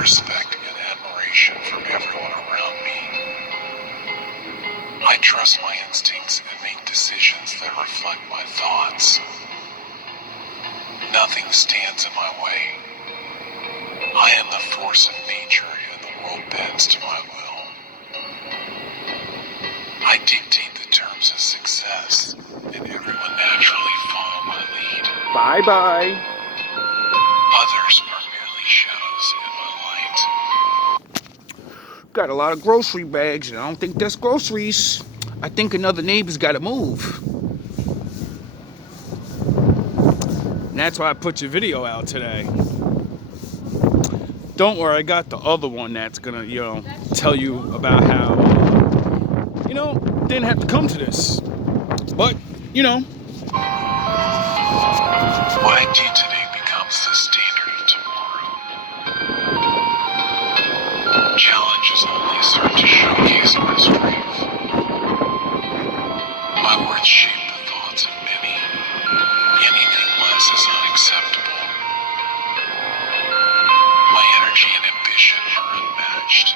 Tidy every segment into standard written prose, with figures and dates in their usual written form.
respect and admiration from everyone around me. I trust my instincts and make decisions that reflect my thoughts. Nothing stands in my way. I am the force of nature and the world bends to my will. I dictate the terms of success, and everyone naturally follow my lead. Bye-bye. Others are merely shadows in my light. Got a lot of grocery bags, and I don't think that's groceries. I think another neighbor's got to move. And that's why I put your video out today. Don't worry, I got the other one that's gonna, tell you about how, didn't have to come to this. But, What I do today becomes the standard of tomorrow. Challenges only serve to showcase my strength. My words shape the thoughts of many. Anything less is unacceptable. My energy and ambition are unmatched.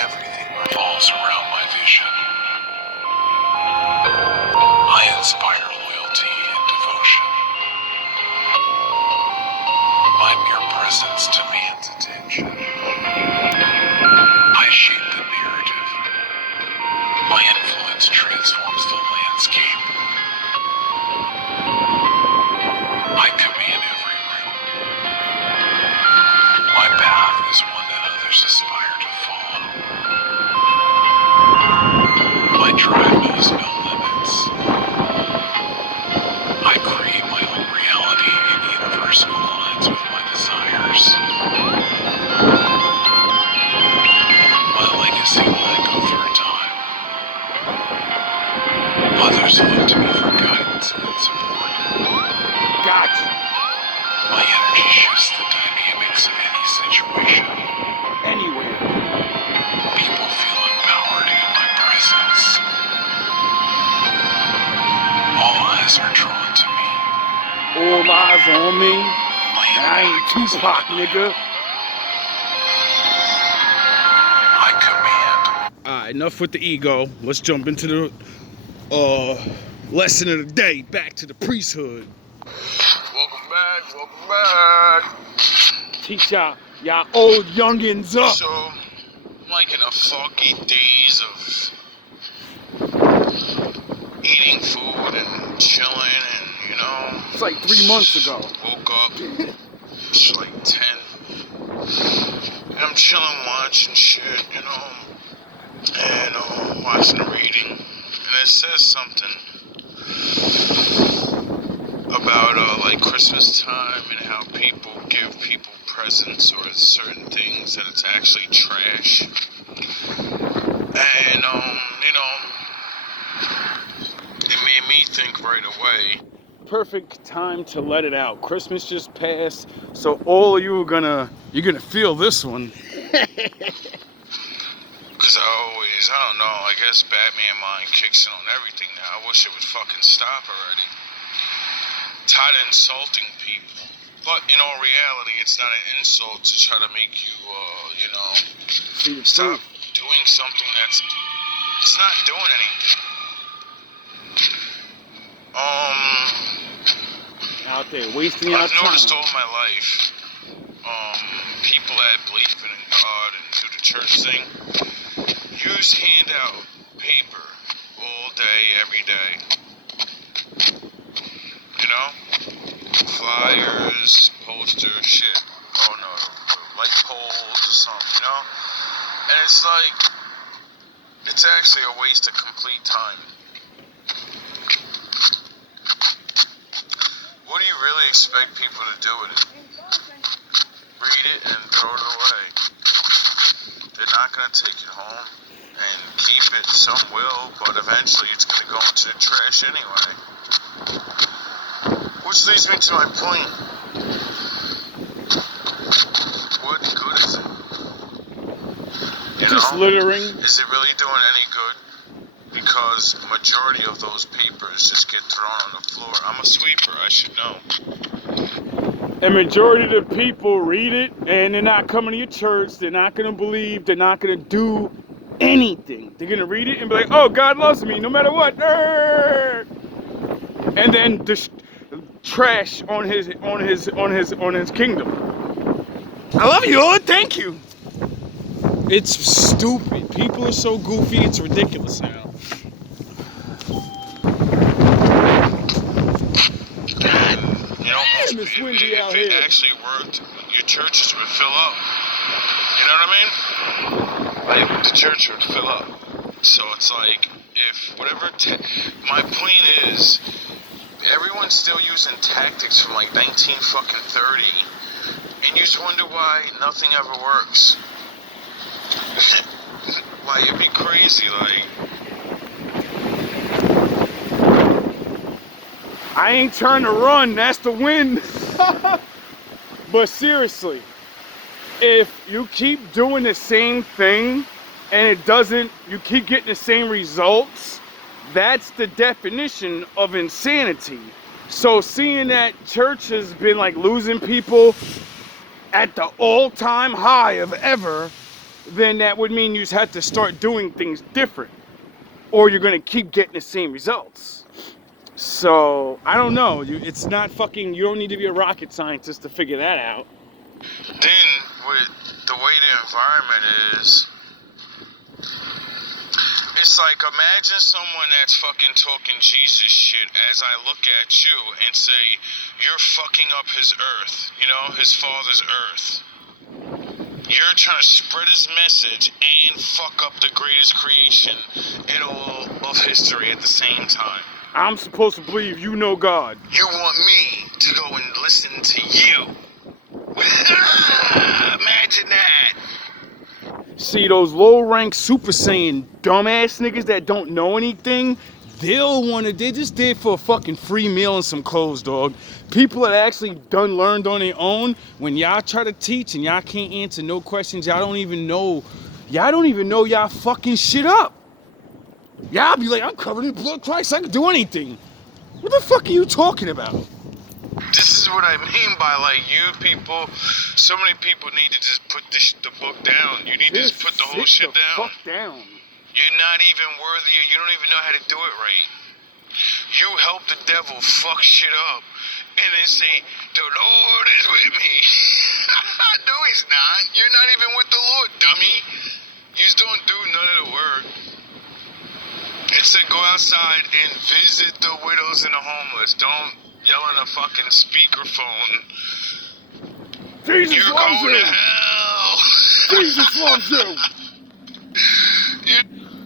Everything revolves around my vision. I inspire loyalty and devotion. My mere presence demands attention. I shape the narrative. My influence transforms the landscape. I command every room. My path is one that others aspire to follow. My drive knows no limits. I create my own reality and the universe aligns with my desires. My legacy will echo through time. Others look to me for guidance and support. gotcha. My energy shifts the dynamics of any situation. Anywhere. People feel empowered in my presence. All eyes are drawn to me. All eyes on me. My And I ain't impact is Tupac, nigga. I command. Alright, enough with the ego. Let's jump into the lesson of the day. Back to the priesthood. Welcome back. Teach y'all old youngins up. So, like in the foggy days of eating food and chilling and, It's like 3 months ago. woke up, it's like 10, and I'm chilling watching shit, and watching the reading, and it says something about like Christmas time and how people give people presents or certain things that it's actually trash. And it made me think right away. Perfect time to let it out. Christmas just passed, so all of you are you're gonna feel this one. Cause I don't know, I guess Batman mind kicks in on everything now. I wish it would fucking stop already. Tired of insulting people. But in all reality, it's not an insult to try to make you, See the stop truth. doing something it's not doing anything. Out there wasting your I've time. noticed all my life, people that believe in God and do the church thing, use handout paper all day, every day. Flyers, posters, shit. Oh no, light poles or something, And it's like, it's actually a waste of complete time. What do you really expect people to do with it? Read it and throw it away. They're not going to take it home and keep it. Some will, but eventually it's going to go into the trash anyway. Which leads me to my point. What good is it? Just littering. Is it really doing any good? Because majority of those papers just get thrown on the floor. I'm a sweeper, I should know. And majority of the people read it and they're not coming to your church. They're not going to believe. They're not going to do anything. They're going to read it and be like, oh, God loves me no matter what. And then trash on his kingdom. I love you, Lord. Thank you. It's stupid. People are so goofy. It's ridiculous now. You know, Damn, it's windy out if it here. actually worked, your churches would fill up. You know what I mean? Like, the church would fill up. So it's like, if whatever, my point is, everyone's still using tactics from like 1930, and you just wonder why nothing ever works. Like, it'd be crazy, like. I ain't trying to run, that's the wind. But seriously, if you keep doing the same thing and it doesn't, you keep getting the same results, that's the definition of insanity. So seeing that church has been like losing people at the all-time high of ever, then that would mean you just have to start doing things different, or you're gonna keep getting the same results. So, I don't know, it's not fucking, you don't need to be a rocket scientist to figure that out. Then, with the way the environment is, it's like, imagine someone that's fucking talking Jesus shit as I look at you and say, you're fucking up his earth, you know, his father's earth. You're trying to spread his message and fuck up the greatest creation in all of history at the same time. I'm supposed to believe you know God. You want me to go and listen to you. Imagine that. See, those low-rank Super Saiyan dumbass niggas that don't know anything, they're just there for a fucking free meal and some clothes, dog. People that actually learned on their own, when y'all try to teach and y'all can't answer no questions, y'all don't even know y'all fucking shit up. Y'all be like, I'm covered in blood Christ, I can do anything. What the fuck are you talking about? This is what I mean by, like, you people, so many people need to just put the book down. You need to just put the whole shit down. Fuck down. You're not even worthy, you don't even know how to do it right. You help the devil fuck shit up and then say, the Lord is with me. No, he's not. You're not even with the Lord, dummy. You just don't do none of the work. It said go outside and visit the widows and the homeless. Don't yell on a fucking speakerphone. Jesus You're loves going you. to hell. Jesus loves you.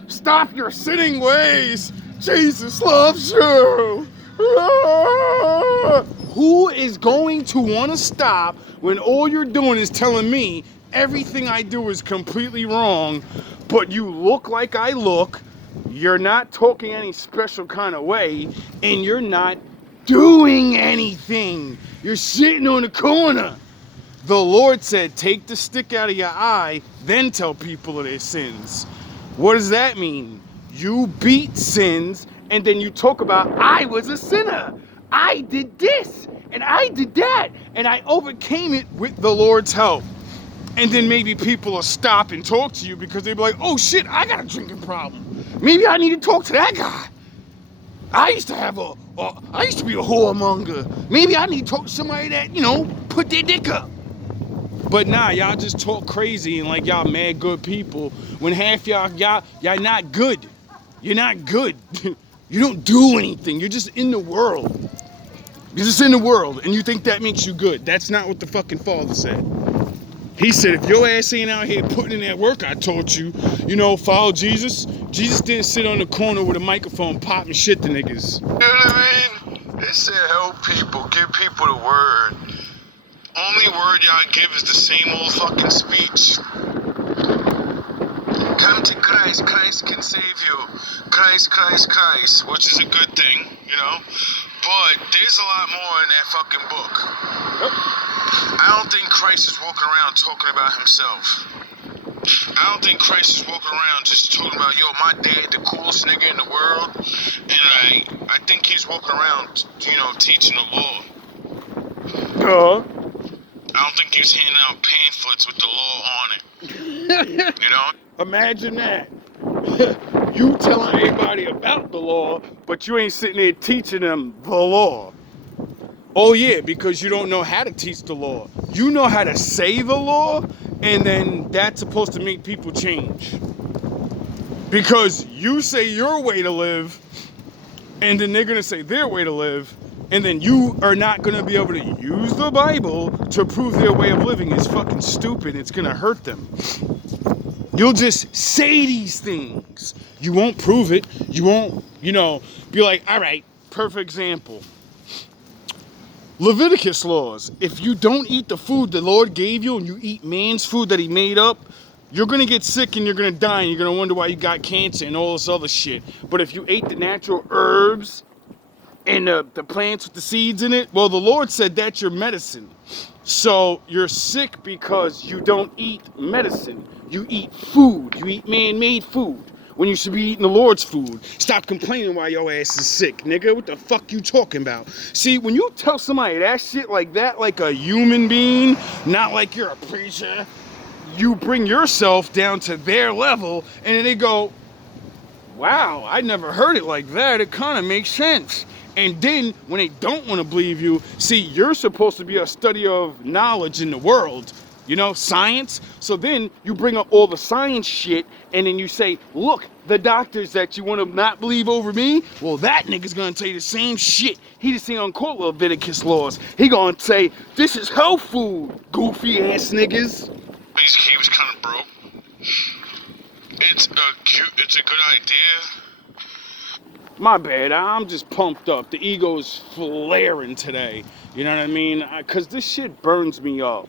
Stop your sinning ways. Jesus loves you. Who is going to want to stop when all you're doing is telling me everything I do is completely wrong, but you look like I look, you're not talking any special kind of way, and you're not doing anything. You're sitting on the corner. The Lord said, take the stick out of your eye, then tell people of their sins. What does that mean? You beat sins, and then you talk about, I was a sinner. I did this, and I did that, and I overcame it with the Lord's help. And then maybe people will stop and talk to you because they'll be like, oh shit, I got a drinking problem. Maybe I need to talk to that guy. I used to be a whoremonger. Maybe I need to talk to somebody that, put their dick up. But nah, y'all just talk crazy and like y'all mad good people when half y'all not good. You're not good. You don't do anything. You're just in the world. You're just in the world and you think that makes you good. That's not what the fucking Father said. He said, if your ass ain't out here putting in that work I taught you, follow Jesus. Jesus didn't sit on the corner with a microphone popping shit to niggas. You know what I mean? It said help people, give people the word. Only word y'all give is the same old fucking speech. Come to Christ, Christ can save you. Christ, Christ, Christ, which is a good thing, But there's a lot more in that fucking book. I don't think Christ is walking around talking about himself. I don't think Christ is walking around just talking about, yo, my dad, the coolest nigga in the world. And I think he's walking around, teaching the law. I don't think he was handing out pamphlets with the law on it. You know? Imagine that. You telling everybody about the law, but you ain't sitting there teaching them the law. Oh yeah, because you don't know how to teach the law. You know how to say the law, and then that's supposed to make people change. Because you say your way to live, and then they're gonna say their way to live, and then you are not gonna be able to use the Bible to prove their way of living is fucking stupid. It's gonna hurt them. You'll just say these things. You won't prove it. You won't, be like, all right, perfect example. Leviticus laws. If you don't eat the food the Lord gave you and you eat man's food that he made up, you're going to get sick and you're going to die and you're going to wonder why you got cancer and all this other shit. But if you ate the natural herbs and the plants with the seeds in it, well, the Lord said that's your medicine. So you're sick because you don't eat medicine. You eat food. You eat man-made food when you should be eating the Lord's food. Stop complaining why your ass is sick, nigga. What the fuck you talking about? See, when you tell somebody that shit like that, like a human being, not like you're a preacher, you bring yourself down to their level, and then they go, wow, I never heard it like that. It kind of makes sense. And then when they don't want to believe you, see, you're supposed to be a study of knowledge in the world, science. So then you bring up all the science shit, and then you say, look, the doctors that you want to not believe over me, well, that nigga's going to tell you the same shit. He just ain't on court Leviticus laws. He going to say, this is health food, goofy ass niggas. He was kind of broke. It's a good idea. My bad, I'm just pumped up. The ego's flaring today. You know what I mean? Because this shit burns me up.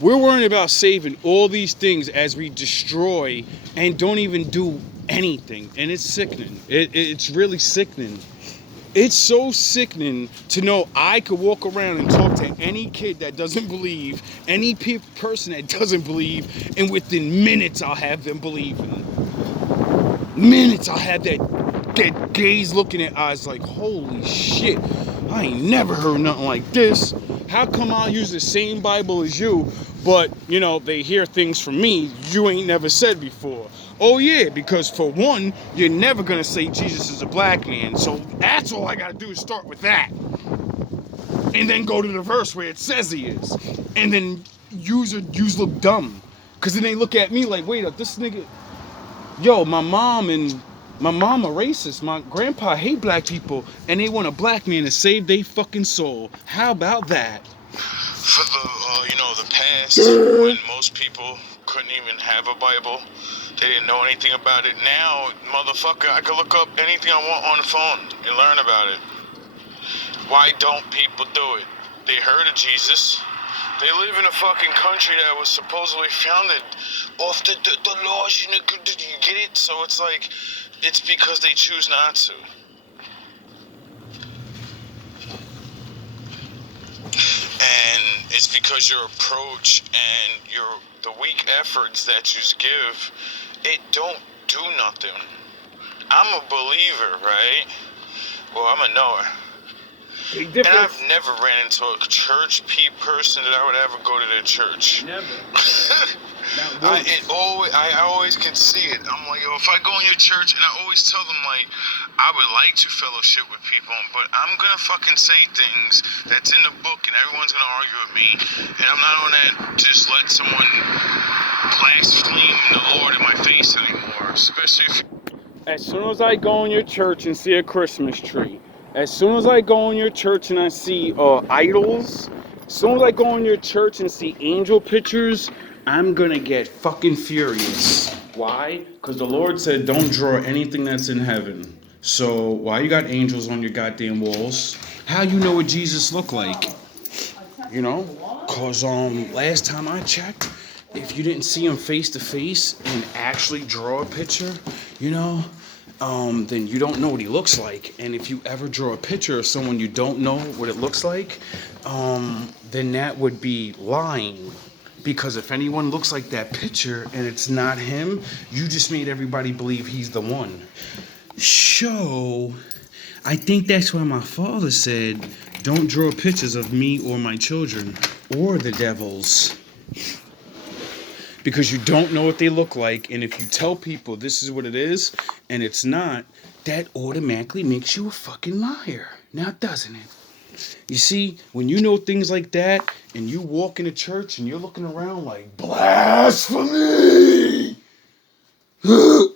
We're worrying about saving all these things as we destroy and don't even do anything. And it's sickening. It's really sickening. It's so sickening to know I could walk around and talk to any kid that doesn't believe, any person that doesn't believe, and within minutes I'll have them believing. Minutes I'll have that gaze looking at eyes like, holy shit, I ain't never heard nothing like this. How come I'll use the same Bible as you, but, they hear things from me you ain't never said before? Oh yeah, because for one, you're never gonna say Jesus is a black man, so that's all I gotta do is start with that. And then go to the verse where it says he is. And then yous look dumb. Cause then they look at me like, wait up, this nigga, yo, my mom a racist. My grandpa hate black people, and they want a black man to save their fucking soul. How about that? For the past, when most people couldn't even have a Bible, they didn't know anything about it. Now, motherfucker, I can look up anything I want on the phone and learn about it. Why don't people do it? They heard of Jesus. They live in a fucking country that was supposedly founded off the laws, you get it? So it's like, it's because they choose not to. And it's because your approach and the weak efforts that you give, it don't do nothing. I'm a believer, right? Well, I'm a knower. And I've never ran into a church person that I would ever go to their church. Never. I always can see it. I'm like, yo, if I go in your church, and I always tell them, like, I would like to fellowship with people, but I'm gonna fucking say things that's in the book, and everyone's gonna argue with me, and I'm not gonna just let someone blaspheme the Lord in my face anymore, especially if. As soon as I go in your church and see a Christmas tree, as soon as I go in your church and I see idols, as soon as I go in your church and see angel pictures, I'm gonna get fucking furious. Why? Because the Lord said don't draw anything that's in heaven. So why you got angels on your goddamn walls? How you know what Jesus looked like? Cause last time I checked, if you didn't see him face to face and actually draw a picture, then you don't know what he looks like. And if you ever draw a picture of someone you don't know what it looks like, then that would be lying. Because if anyone looks like that picture and it's not him, you just made everybody believe he's the one. So, I think that's why my father said, Don't draw pictures of me or my children or the devils. Because you don't know what they look like, and if you tell people this is what it is, and it's not, that automatically makes you a fucking liar. Now, doesn't it? You see, when you know things like that, and you walk into church and you're looking around like, blasphemy!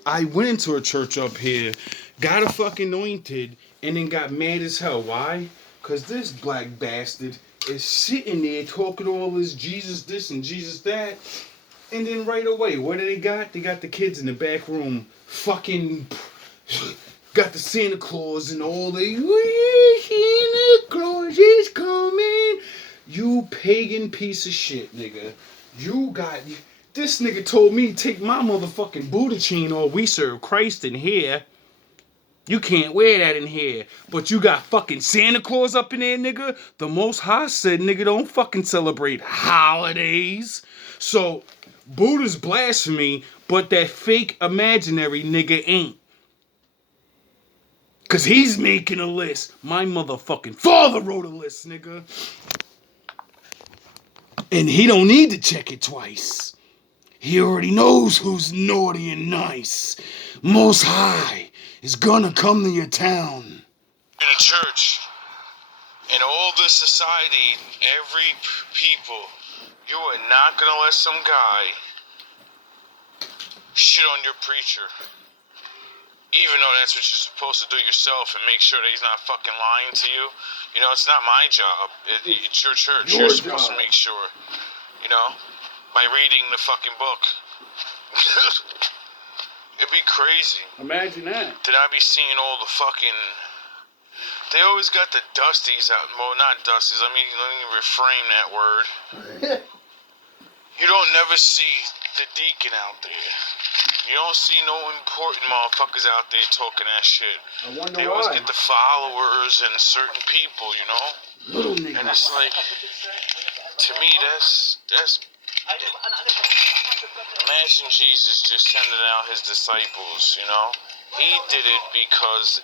I went into a church up here, got a fucking anointed, and then got mad as hell. Why? Because this black bastard is sitting there talking all this Jesus this and Jesus that. And then right away, what do they got? They got the kids in the back room fucking got the Santa Claus and all they Santa Claus is coming. You pagan piece of shit, nigga. You got this nigga told me to take my motherfucking Buddha chain or we serve Christ in here. You can't wear that in here. But you got fucking Santa Claus up in there, nigga. The Most High said, nigga, don't fucking celebrate holidays. So, Buddha's blasphemy, but that fake imaginary nigga ain't. Cause he's making a list. My motherfucking father wrote a list, nigga. And he don't need to check it twice. He already knows who's naughty and nice. Most High is gonna come to your town. In a church, in all this society, every people, you are not gonna let some guy shit on your preacher. Even though that's what you're supposed to do yourself and make sure that he's not fucking lying to you. You know, it's not my job. It's your church. You're supposed to make sure, you know, by reading the fucking book. It'd be crazy. Imagine that. Did I be seeing all the fucking... They always got the dusties out. Well, not dusties. Let me reframe that word. You don't never see the deacon out there. You don't see no important motherfuckers out there talking that shit. I wonder they always why. get the followers and certain people, you know? Little nigga. And it's like, to me, that's imagine Jesus just sending out his disciples, you know? He did it because,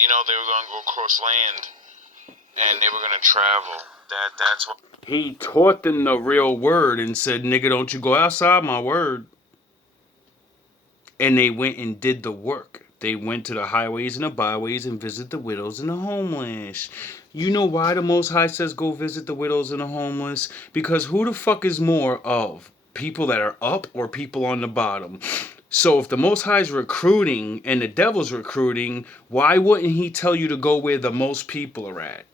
you know, they were going to go across land and they were going to travel. That's what. He taught them the real word and said, nigga, don't you go outside my word. And they went and did the work. They went to the highways and the byways and visit the widows and the homeless. You know why the Most High says go visit the widows and the homeless? Because who the fuck is more of? People that are up or people on the bottom? So if the Most High is recruiting and the devil's recruiting, why wouldn't he tell you to go where the most people are at?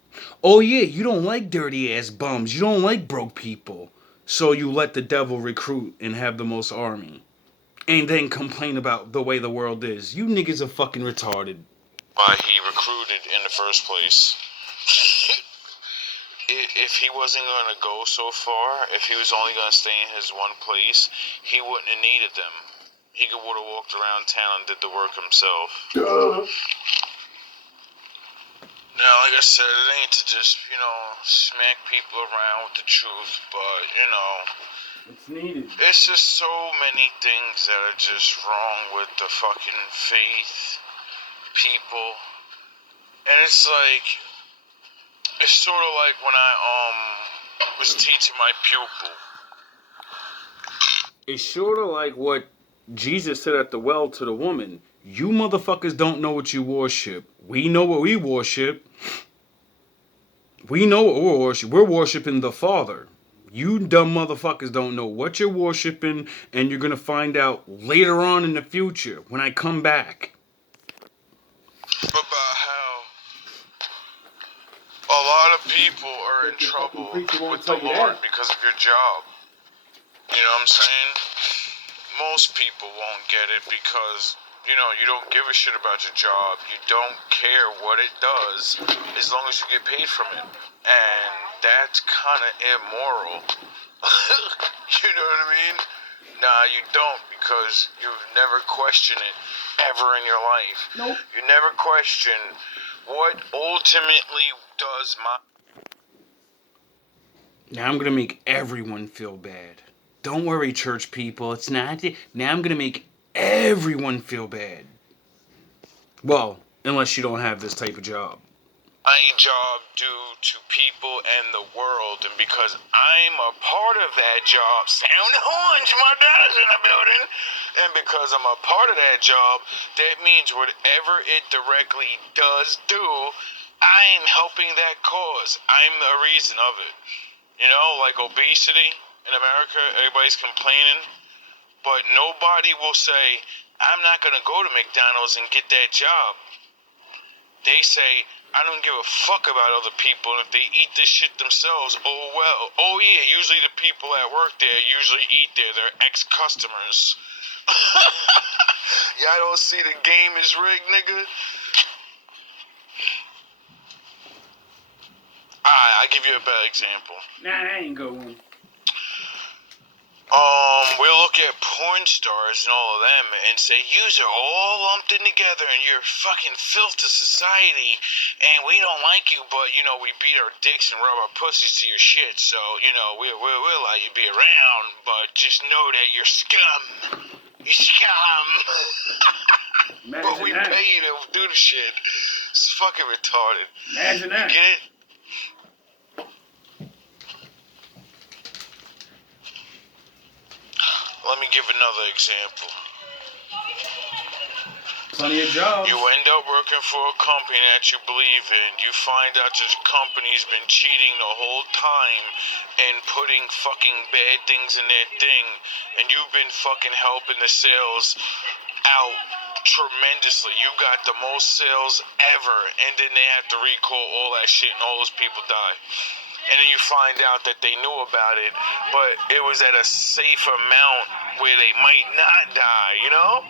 Oh yeah, you don't like dirty ass bums. You don't like broke people. So you let the devil recruit and have the most army. And then complain about the way the world is. You niggas are fucking retarded. Why he recruited in the first place. If he wasn't going to go so far, if he was only going to stay in his one place, he wouldn't have needed them. He would have walked around town and did the work himself. Now, like I said, it ain't to just, you know, smack people around with the truth, but, you know, it's needed. It's just so many things that are just wrong with the fucking faith, people, and it's like, it's sort of like when I was teaching my pupil. It's sort of like what Jesus said at the well to the woman. You motherfuckers don't know what you worship. We know what we worship. We know what we're worshiping. We're worshiping the Father. You dumb motherfuckers don't know what you're worshiping, and you're gonna find out later on in the future when I come back. About how a lot of people are in trouble with the Lord because of your job. You know what I'm saying? Most people won't get it because, you know, you don't give a shit about your job. You don't care what it does as long as you get paid from it. And that's kind of immoral. You know what I mean? Nah, you don't, because you've never questioned it ever in your life. Nope. You never question what ultimately does my... Now I'm going to make everyone feel bad. Don't worry, church people. It's not... Now I'm going to make everyone feel bad. Well, unless you don't have this type of job. my job due to people and the world, and because I'm a part of that job, sound the horns, my daughter's in the building, and because I'm a part of that job, that means whatever it directly does do, I'm helping that cause. I'm the reason of it. You know, like obesity in America, everybody's complaining, but nobody will say, I'm not going to go to McDonald's and get that job. They say, I don't give a fuck about other people, and if they eat this shit themselves, oh well. Oh yeah, usually the people that work there usually eat there. They're ex-customers. Y'all don't see the game is rigged, nigga? Alright, I'll give you a bad example. Nah, that ain't good one. We'll look at porn stars and all of them and say, yous are all lumped in together and you're fucking filth to society and we don't like you, but, you know, we beat our dicks and rub our pussies to your shit, so, you know, we'll let you be around, but just know that you're scum. You're scum. But we pay you to do the shit. It's fucking retarded. Imagine that. You get it? Let me give another example. Plenty of jobs. You end up working for a company that you believe in. You find out that the company's been cheating the whole time and putting fucking bad things in their thing, and you've been fucking helping the sales out tremendously. You got the most sales ever, and then they have to recall all that shit and all those people die. And then you find out that they knew about it, but it was at a safe amount where they might not die, you know?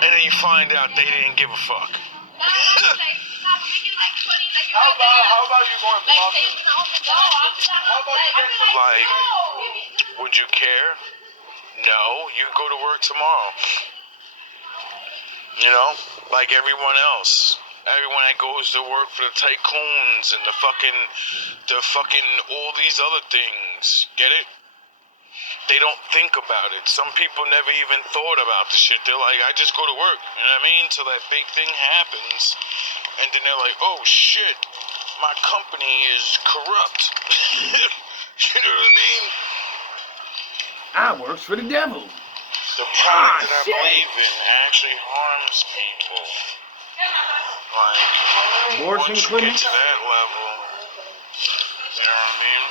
And then you find out they didn't give a fuck. How about you going bluffing? Like, would you care? No, you go to work tomorrow. You know? Like everyone else. Everyone that goes to work for the tycoons and the fucking all these other things. Get it? They don't think about it. Some people never even thought about the shit. They're like, I just go to work. You know what I mean? Till that big thing happens. And then they're like, oh shit, my company is corrupt. You know what I mean? I works for the devil. The product that I believe in actually harms people. Like, Abortion once you clinic? get to that level, you know what I mean?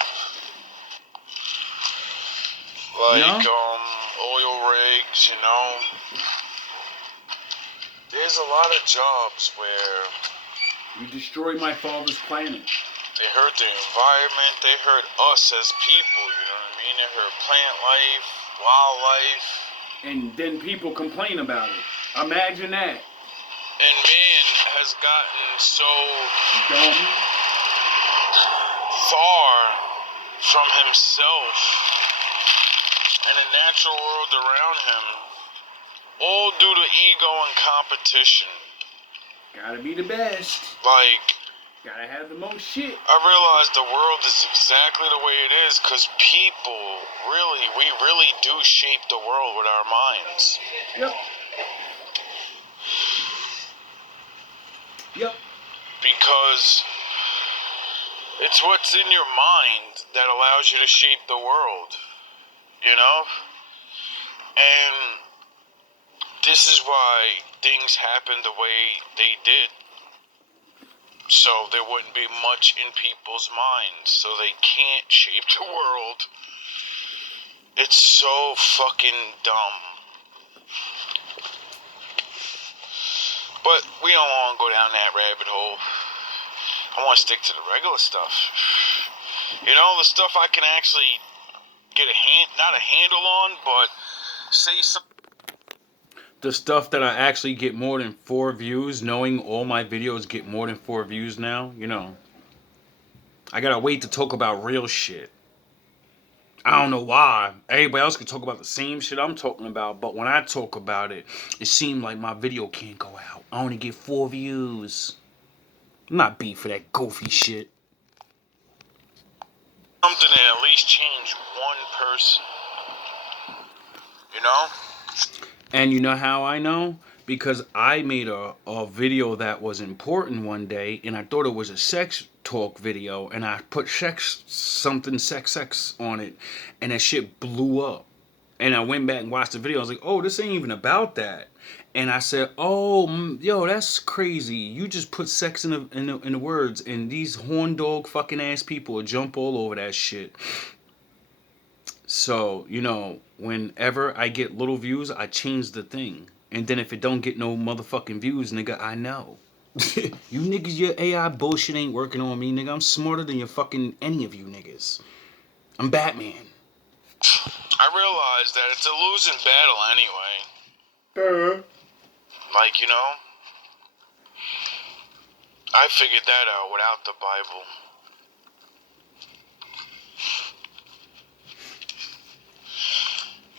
Like, oil rigs, you know? There's a lot of jobs where You destroy my father's planet. they hurt the environment, they hurt us as people, you know what I mean? They hurt plant life, wildlife. And then people complain about it. Imagine that. And man has gotten so Dumb. far from himself and the natural world around him, all due to ego and competition. Gotta be the best. Like, Gotta have the most shit. I realize the world is exactly the way it is because people, we really do shape the world with our minds. Yep. Yep. Because it's what's in your mind that allows you to shape the world, you know? And this is why things happened the way they did. So there wouldn't be much in people's minds, so they can't shape the world. It's so fucking dumb. But we don't want to go down that rabbit hole. I want to stick to the regular stuff. You know, the stuff I can actually get not a handle on, but say something. The stuff that I actually get more than 4 views, knowing all my videos get more than 4 views now, you know. I gotta wait to talk about real shit. I don't know why. Everybody else can talk about the same shit I'm talking about, but when I talk about it, it seems like my video can't go out. I only get 4 views. I'm not beat for that goofy shit. Something that at least change one person. You know? And you know how I know? because I made a video that was important one day, and I thought it was a sex talk video, and I put sex on it, and that shit blew up. And I went back and watched the video. I was like, oh, this ain't even about that. And I said, oh, yo, that's crazy. You just put sex in the words, and these horn dog fucking ass people will jump all over that shit. So, you know, whenever I get little views, I change the thing. And then if it don't get no motherfucking views, nigga, I know. You niggas, your AI bullshit ain't working on me, nigga. I'm smarter than your fucking any of you niggas. I'm Batman. I realize that it's a losing battle anyway. Like, you know, I figured that out without the Bible.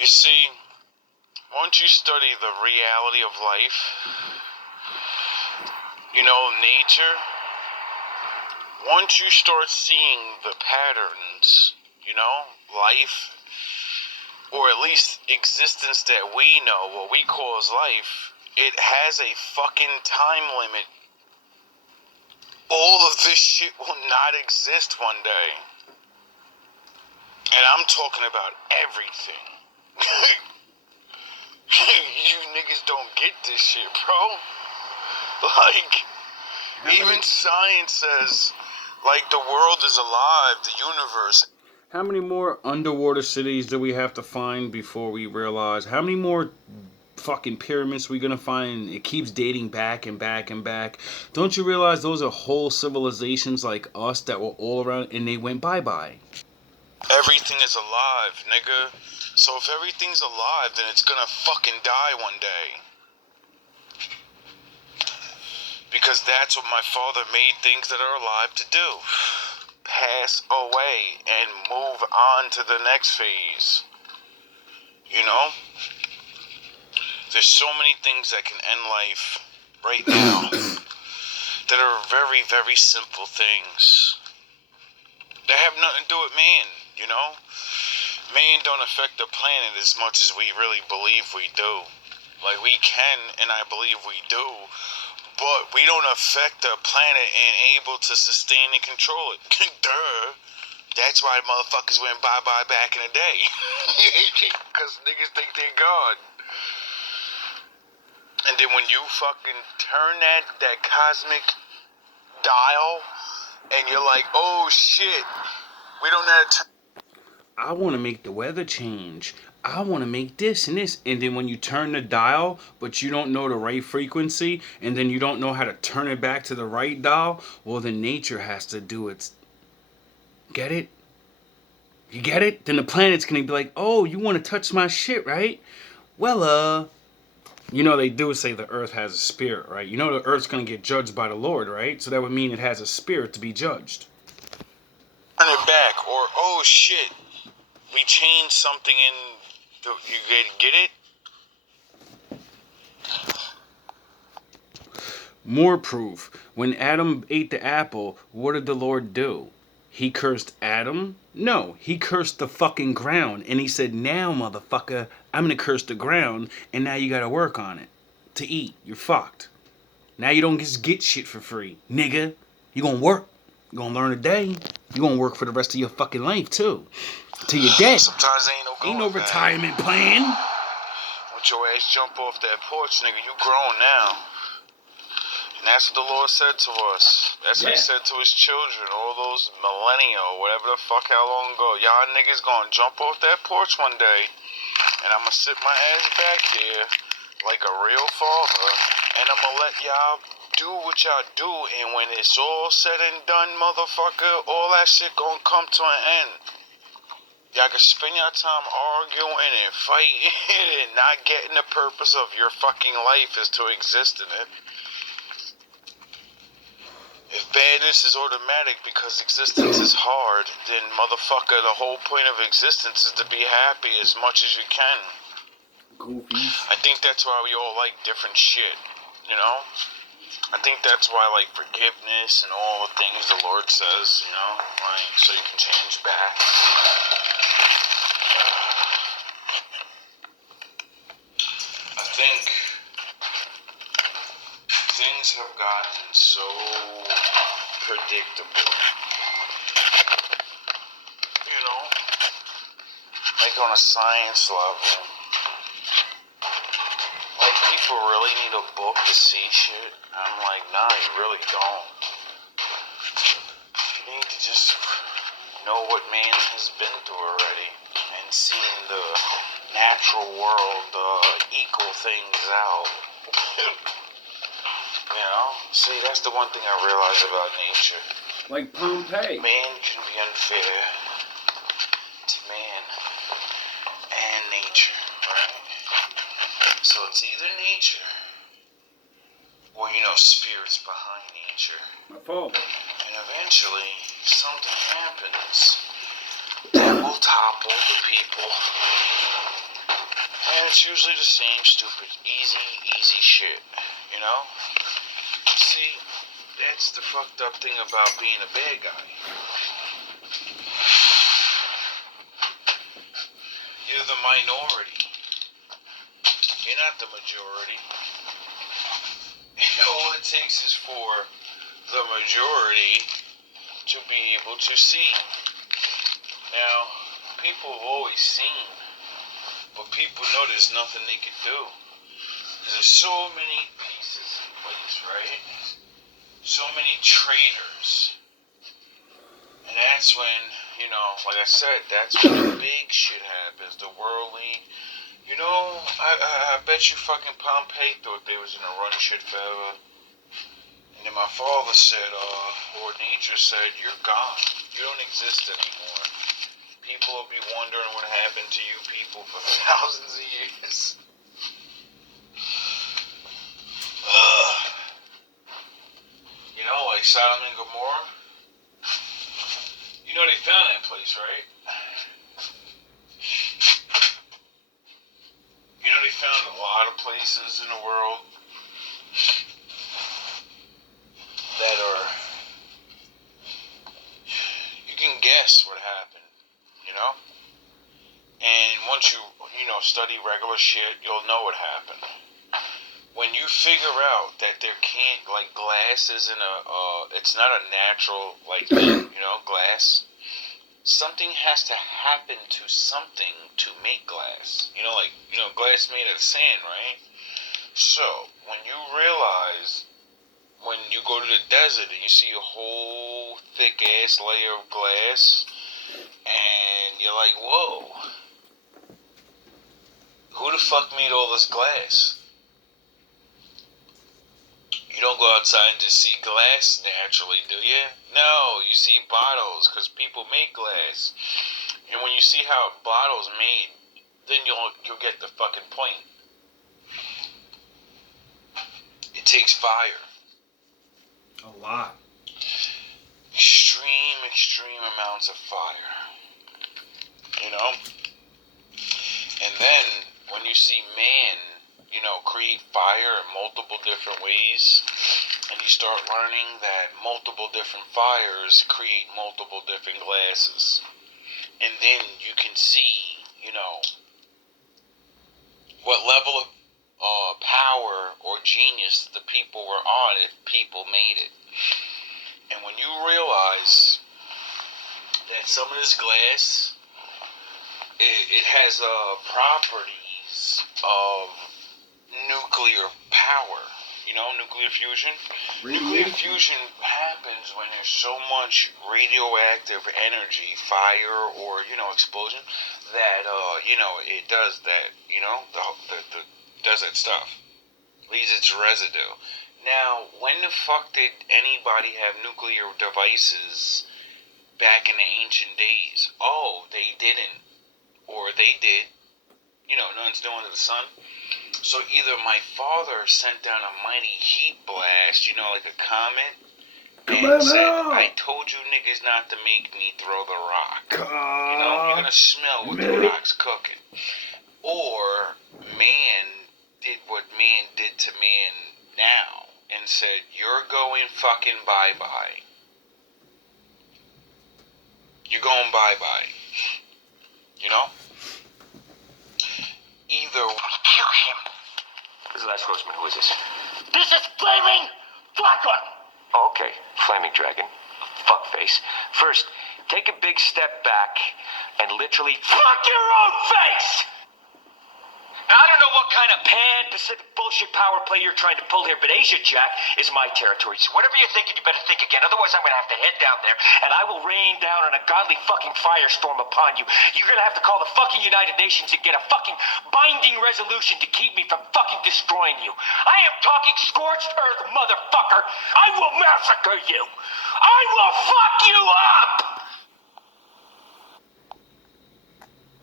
You see, once you study the reality of life, you know, nature, once you start seeing the patterns, you know, life, or at least existence that we know, what we call as life, it has a fucking time limit. All of this shit will not exist one day. And I'm talking about everything. You niggas don't get this shit, bro. Like, even science says, like, the world is alive, the universe. How many more underwater cities do we have to find before we realize? How many more fucking pyramids we gonna find? It keeps dating back and back and back. Don't you realize those are whole civilizations like us that were all around and they went bye-bye? Everything is alive, nigga. So if everything's alive, then it's gonna fucking die one day. Because that's what my father made things that are alive to do. Pass away and move on to the next phase. You know? There's so many things that can end life right now that are very, very simple things. That have nothing to do with man, you know? Man don't affect the planet as much as we really believe we do. Like, we can, and I believe we do. But we don't affect the planet and able to sustain and control it. Duh. That's why motherfuckers went bye-bye back in the day. Because niggas think they're God. And then when you fucking turn that cosmic dial, and you're like, oh shit, we don't have to... I want to make the weather change. I want to make this and this. And then when you turn the dial, but you don't know the right frequency, and then you don't know how to turn it back to the right dial, well, then nature has to do its... Get it? You get it? Then the planet's going to be like, oh, you want to touch my shit, right? Well, you know, they do say the earth has a spirit, right? You know the earth's going to get judged by the Lord, right? So that would mean it has a spirit to be judged. Turn it back, or, oh shit, we changed something in... You get it? More proof. When Adam ate the apple, what did the Lord do? He cursed Adam? No, he cursed the fucking ground. And he said, now, motherfucker, I'm going to curse the ground, and now you got to work on it to eat. You're fucked. Now you don't just get shit for free. Nigga, you going to work. You going to learn a day. You going to work for the rest of your fucking life, too. Till you're dead. Sometimes Ain't no retirement plan. Once your ass jump off that porch, nigga, you grown now. And that's what the Lord said to us. That's what he said to his children, all those millennia, whatever the fuck, how long ago. Y'all niggas gonna jump off that porch one day, and I'm gonna sit my ass back here like a real father, and I'm gonna let y'all do what y'all do, and when it's all said and done, motherfucker, all that shit gonna come to an end. Y'all can spend your time arguing and fighting and not getting the purpose of your fucking life is to exist in it. If badness is automatic because existence is hard, then motherfucker, the whole point of existence is to be happy as much as you can. Goofies. I think that's why we all like different shit, you know? I think that's why, like, forgiveness and all the things the Lord says, you know? Like, so you can change back. I think gotten so predictable. You know? Like on a science level. Like, people really need a book to see shit. I'm like, nah, you really don't. You need to just know what man has been through already and seen the natural world equal things out. You know? See, that's the one thing I realize about nature. Like Pompeii. Man can be unfair to man and nature, right? So it's either nature or, you know, spirits behind nature. My father. And eventually, something happens that will topple the people. And it's usually the same stupid, easy shit, you know? See, that's the fucked up thing about being a bad guy. You're the minority. You're not the majority. All it takes is for the majority to be able to see. Now, people have always seen, but people know there's nothing they can do. There's so many pieces in place, right? So many traitors. And that's when, you know, like I said, that's when the big shit happens. The worldly. You know, I bet you fucking Pompeii thought they was gonna run shit forever. And then my father said, or nature said, you're gone. You don't exist anymore. People will be wondering what happened to you people for thousands of years. You know, like Sodom and Gomorrah. You know they found that place, right? You know they found a lot of places in the world that are, you can guess what happened, you know? And once you know, study regular shit, you'll know what happened. When you figure out that there can't, like, glass isn't it's not a natural, like, you know, glass. Something has to happen to something to make glass. You know, like, you know, glass made out of sand, right? So, when you realize, when you go to the desert and you see a whole thick-ass layer of glass, and you're like, whoa, who the fuck made all this glass? You don't go outside and just see glass naturally, do you? No, you see bottles, because people make glass. And when you see how a bottle's made, then you'll get the fucking point. It takes fire. A lot. Extreme amounts of fire. You know? And then, when you see man, you know, create fire in multiple different ways, and you start learning that multiple different fires create multiple different glasses. And then you can see, you know, what level of power or genius the people were on if people made it. And when you realize that some of this glass, it has properties of nuclear power, you know, nuclear fusion. Nuclear fusion happens when there's so much radioactive energy, fire, or, you know, explosion, that, you know, it does that, you know, the does that stuff. Leaves its residue. Now, when the fuck did anybody have nuclear devices back in the ancient days? Oh, they didn't. Or they did. You know, nothing's new under the sun. So either my father sent down a mighty heat blast, you know, like a comet, and said, I told you niggas not to make me throw the rock. You know, you're gonna smell what the rock's cooking. Or man did what man did to man now and said, you're going fucking bye-bye. You're going bye-bye. You know? Either Kill him. This is the last horseman. Who is this? This is Flaming Fuck him! Oh, okay, Flaming Dragon. Fuckface. First, take a big step back and literally fuck your own face! Now, I don't know what kind of pan-Pacific bullshit power play you're trying to pull here, but Asia Jack is my territory. So whatever you're thinking, you better think again. Otherwise, I'm going to have to head down there, and I will rain down on a godly fucking firestorm upon you. You're going to have to call the fucking United Nations and get a fucking binding resolution to keep me from fucking destroying you. I am talking scorched earth, motherfucker. I will massacre you. I will fuck you up.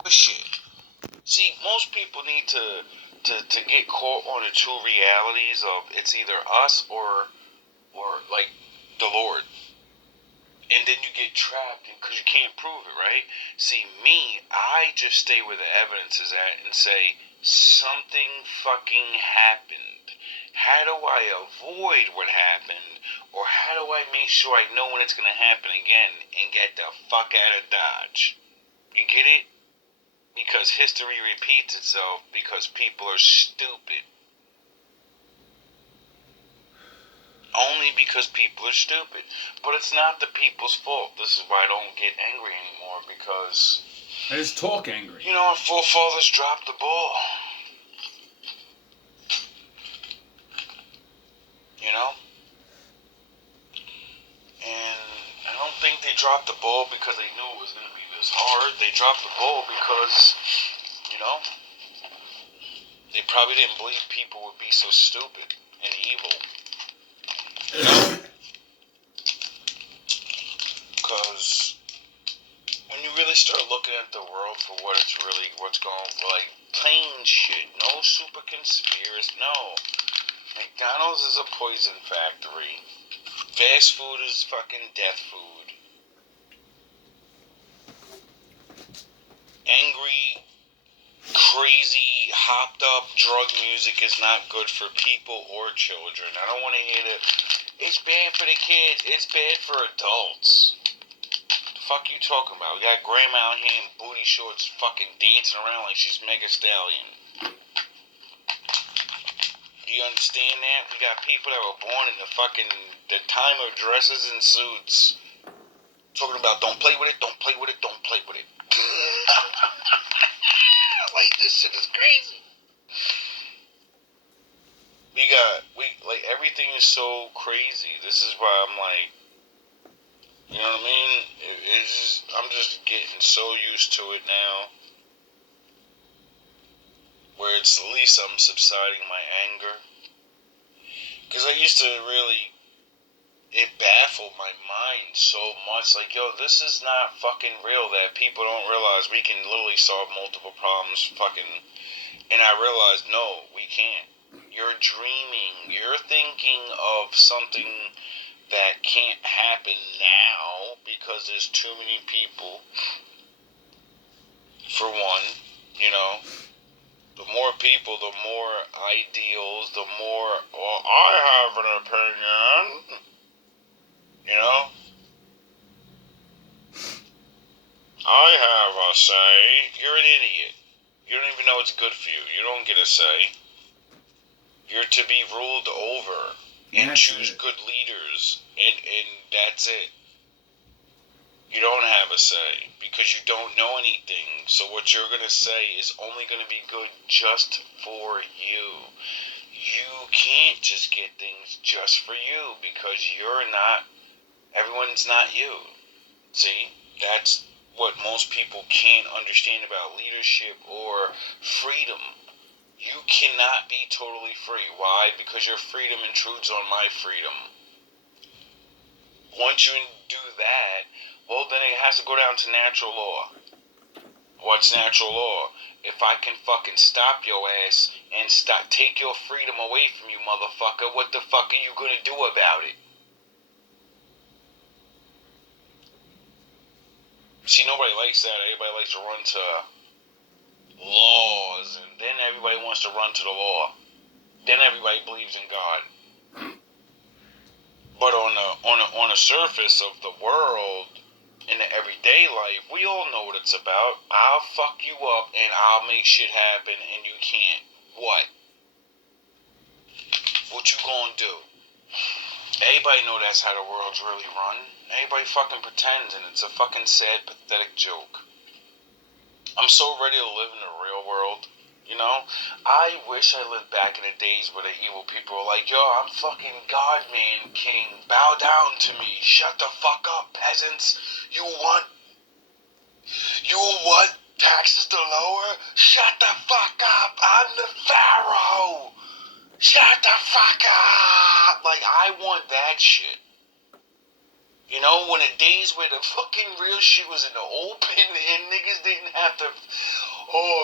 Shit. See, most people need to get caught on the two realities of it's either us or like the Lord, and then you get trapped because you can't prove it, right? See, me, I just stay where the evidence is at and say something fucking happened. How do I avoid what happened, or how do I make sure I know when it's gonna happen again and get the fuck out of Dodge? You get it? Because history repeats itself because people are stupid. Only because people are stupid. But it's not the people's fault. This is why I don't get angry anymore, because I just talk angry. you know, our forefathers dropped the ball. You know? And I don't think they dropped the ball because they knew it was going to be this hard. They dropped the ball because, you know, they probably didn't believe people would be so stupid and evil. You know? Because when you really start looking at the world for what it's really, what's going on, like plain shit, no super conspiracy, no. McDonald's is a poison factory. Fast food is fucking death food. Angry, crazy, hopped up drug music is not good for people or children. I don't want to hear that. It's bad for the kids. It's bad for adults. The fuck you talking about? We got grandma out here in booty shorts fucking dancing around like she's Mega Stallion. Do you understand that? We got people that were born in the time of dresses and suits. Talking about don't play with it, don't play with it, don't play with it. Like, this shit is crazy. Everything is so crazy. This is why I'm like, you know what I mean? I'm just getting so used to it now. Where it's at least I'm subsiding my anger. Because I used to really, it baffled my mind so much. Like, yo, this is not fucking real, that people don't realize we can literally solve multiple problems fucking. And I realized, no, we can't. You're dreaming. You're thinking of something that can't happen now because there's too many people. For one, you know. The more people, the more ideals, the more, well, I have an opinion. You know? I have a say. You're an idiot. You don't even know it's good for you. You don't get a say. You're to be ruled over and choose good leaders. And that's it. You don't have a say because you don't know anything. So what you're going to say is only going to be good just for you. You can't just get things just for you because you're not, everyone's not you. See, that's what most people can't understand about leadership or freedom. You cannot be totally free. Why? Because your freedom intrudes on my freedom. Once you do that, well, then it has to go down to natural law. What's natural law? If I can fucking stop your ass and take your freedom away from you, motherfucker, what the fuck are you gonna do about it? See, nobody likes that. Everybody likes to run to laws, and then everybody wants to run to the law. Then everybody believes in God. But on the surface of the world, in the everyday life, we all know what it's about. I'll fuck you up and I'll make shit happen and you can't. What? What you gonna do? Everybody know that's how the world's really run. Everybody fucking pretends, and it's a fucking sad, pathetic joke. I'm so ready to live in the real world. You know, I wish I lived back in the days where the evil people were like, yo, I'm fucking God, man, king. Bow down to me. Shut the fuck up, peasants. You want taxes to lower? Shut the fuck up. I'm the pharaoh. Shut the fuck up. Like, I want that shit. You know, when the days where the fucking real shit was in the open and niggas didn't have to,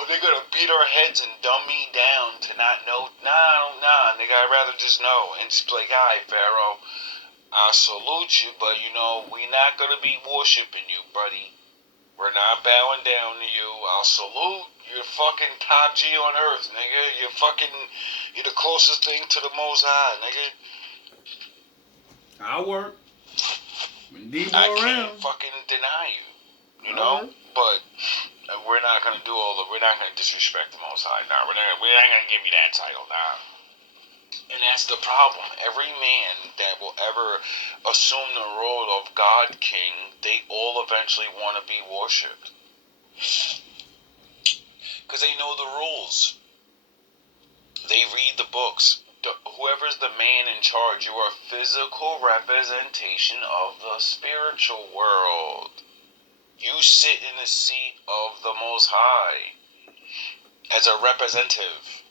they gotta beat our heads and dumb me down to not know. Nah, nigga, I'd rather just know and just be like, alright, Pharaoh, I salute you, but you know, we not gonna be worshiping you, buddy. We're not bowing down to you. I'll salute. You're fucking top G on earth, nigga. You're the closest thing to the Most High, nigga. I'll work. When Debo I around. can't fucking deny you, you know? But we're not gonna we're not gonna disrespect the Most High. Nah, we're not gonna give you that title, nah. And that's the problem. Every man that will ever assume the role of God King, they all eventually want to be worshipped. Because they know the rules. They read the books. Whoever's the man in charge, you are a physical representation of the spiritual world. You sit in the seat of the Most High as a representative.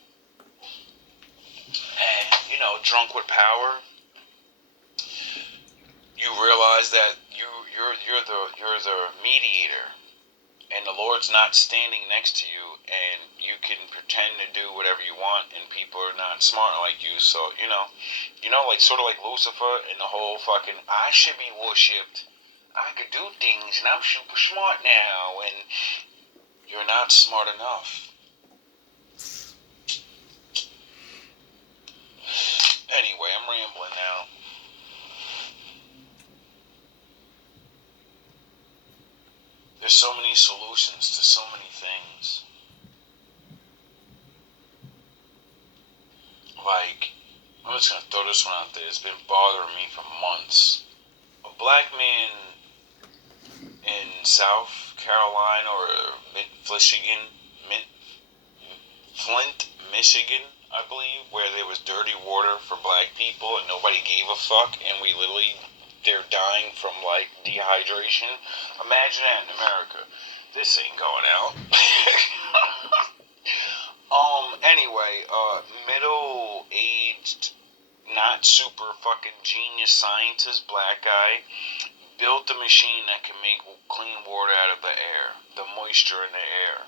And, you know, drunk with power, you realize that you're the mediator. And the Lord's not standing next to you, and you can pretend to do whatever you want, and people are not smart like you. So, you know, like sort of like Lucifer and the whole fucking, I should be worshipped. I could do things, and I'm super smart now, and you're not smart enough. Anyway, I'm rambling now. There's so many solutions to so many things. Like, I'm just gonna throw this one out there. It's been bothering me for months. A black man in South Carolina or Flint, Michigan, I believe, where there was dirty water for black people and nobody gave a fuck, and they're dying from like dehydration. Imagine that in America. This ain't going out. Anyway, middle-aged, not super fucking genius scientist, black guy, built a machine that can make clean water out of the air, the moisture in the air.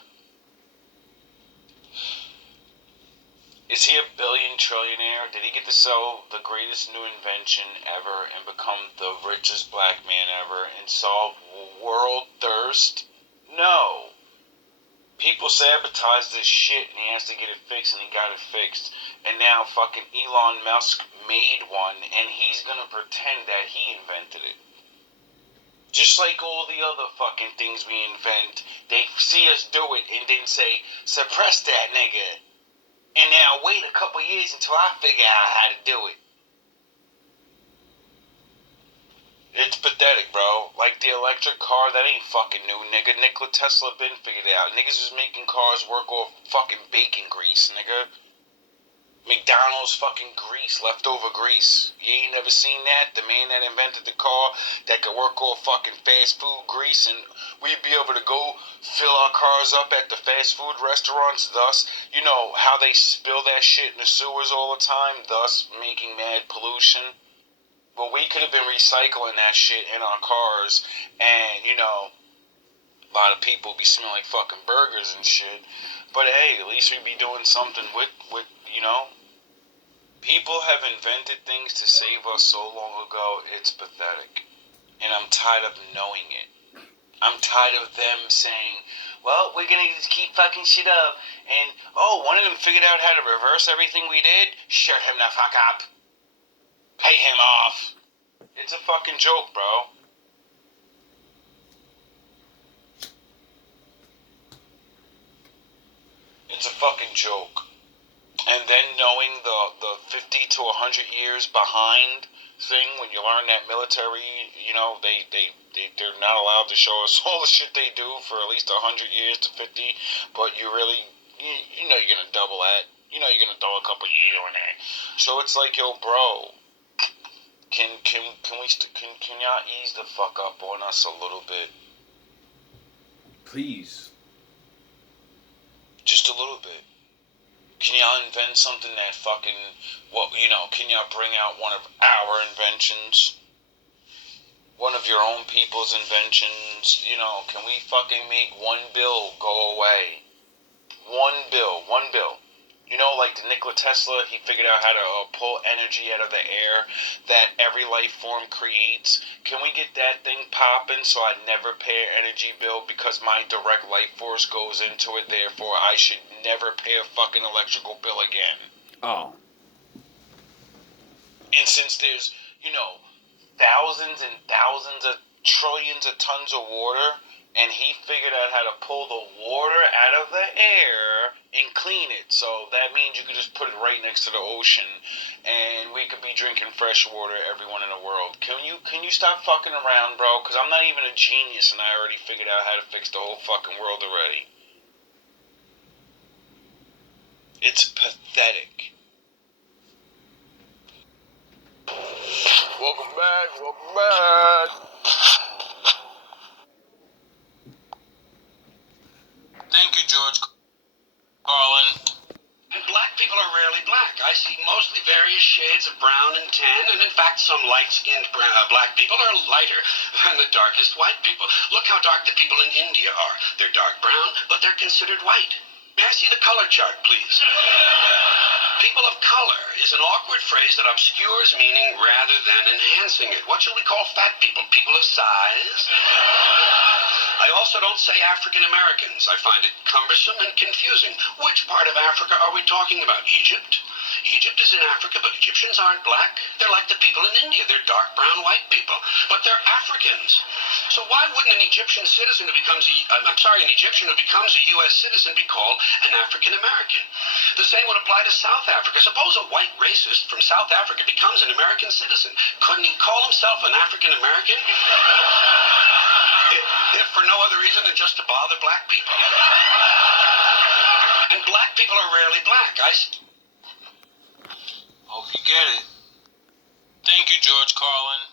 Is he a billion trillionaire? Did he get to sell the greatest new invention ever and become the richest black man ever and solve world thirst? No. People sabotage this shit and he has to get it fixed and he got it fixed. And now fucking Elon Musk made one and he's gonna pretend that he invented it. Just like all the other fucking things we invent, they see us do it and then say, suppress that nigga. And now wait a couple years until I figure out how to do it. It's pathetic, bro. Like the electric car, that ain't fucking new, nigga. Nikola Tesla been figured it out. Niggas was making cars work off fucking bacon grease, nigga. McDonald's fucking grease, leftover grease. You ain't never seen that? The man that invented the car that could work off fucking fast food grease, and we'd be able to go fill our cars up at the fast food restaurants, thus, you know, how they spill that shit in the sewers all the time, thus making mad pollution. But we could have been recycling that shit in our cars, and, you know, a lot of people be smelling like fucking burgers and shit. But hey, at least we'd be doing something with, you know. People have invented things to save us so long ago, it's pathetic. And I'm tired of knowing it. I'm tired of them saying, well, we're gonna just keep fucking shit up. And, one of them figured out how to reverse everything we did? Shut him the fuck up. Pay him off. It's a fucking joke, bro. It's a fucking joke. And then knowing the 50 to 100 years behind thing, when you learn that military, they're not allowed to show us all the shit they do for at least 100 years to 50, but you really, you know you're going to double that. You know you're going to throw a couple years on that. So it's like, yo, bro, can y'all ease the fuck up on us a little bit? Please. Just a little bit. Can y'all invent something that fucking, can y'all bring out one of our inventions? One of your own people's inventions? Can we fucking make one bill go away? One bill. Like the Nikola Tesla, he figured out how to pull energy out of the air that every life form creates. Can we get that thing popping so I never pay an energy bill because my direct life force goes into it, therefore I should never pay a fucking electrical bill again? Oh. And since there's, thousands and thousands of trillions of tons of water, and he figured out how to pull the water out of the air and clean it. So that means you could just put it right next to the ocean, and we could be drinking fresh water, everyone in the world. Can you stop fucking around, bro? Because I'm not even a genius, and I already figured out how to fix the whole fucking world already. It's pathetic. Welcome back. Thank you, George Carlin. And black people are rarely black. I see mostly various shades of brown and tan, and in fact some light-skinned black people are lighter than the darkest white people. Look how dark the people in India are. They're dark brown, but they're considered white. May I see the color chart, please? People of color is an awkward phrase that obscures meaning rather than enhancing it. What shall we call fat people? People of size? I also don't say African Americans. I find it cumbersome and confusing. Which part of Africa are we talking about? Egypt? Egypt is in Africa, but Egyptians aren't black. They're like the people in India. They're dark brown white people. But they're Africans. So why wouldn't an Egyptian citizen who becomes an Egyptian who becomes a U.S. citizen be called an African American? The same would apply to South Africa. Suppose a white racist from South Africa becomes an American citizen. Couldn't he call himself an African American? If for no other reason than just to bother black people. And black people are rarely black. Hope you get it. Thank you, George Carlin.